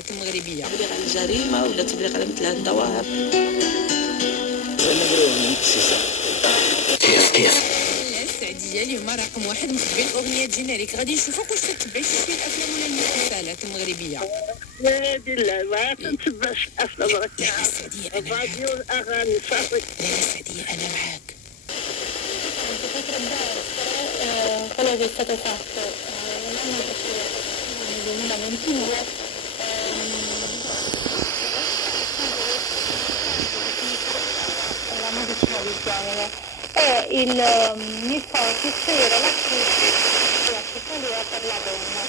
الاغتيالات المغربية. تبليغ عن الجريمة ولا تبليغ على مثل هاد الظواهر. السعدية اللي هما رقم واحد مخبين أغنية جينيريك، غادي نشوفوك واش تتبعي شي الأفلام ولا المسلسلات المغربية. نادي لا ما كنتبعش الافلام لا السعدية أنا معاك. الراديو الاغاني صافي. لا السعدية أنا معاك. quello che è stato fatto nell'anno nel 2022 la medicina di genere è il focus relativo alla cefalea per la donna.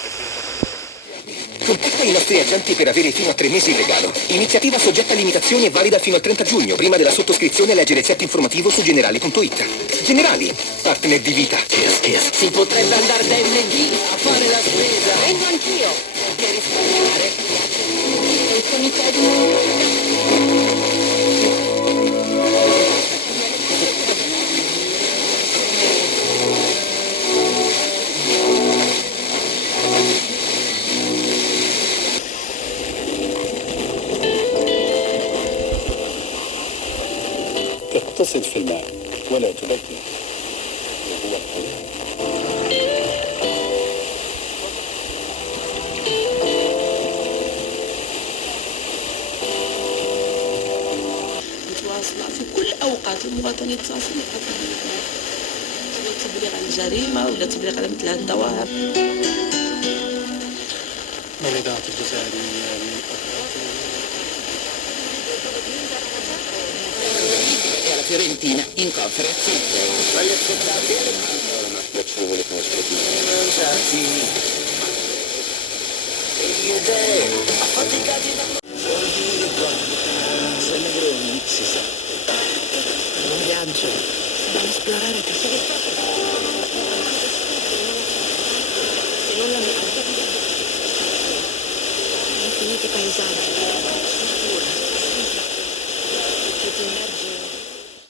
Contatta i nostri agenti per avere fino a 3 mesi il regalo. Iniziativa soggetta a limitazioni e valida fino al 30 giugno. Prima della sottoscrizione legge recetti informativo su generali.it. Generali, partner di vita. Si potrebbe andare da MD a fare la spesa. Vengo anch'io. Per risparmiare. E con i اقتصد في المال ولا تبذر وهو الحياة. متواصلة في كل أوقات المواطن يتصل تبليغ عن الجريمة ولا تبليغ على مثل هاد الظواهر. الإذاعة الجزائرية la Fiorentina in conference. Voglio ascoltarti. Non c'è idee affaticati da se negroni si sa un viaggio da esplorare che sia stato se non la infiniti paesaggi natura che ti immerge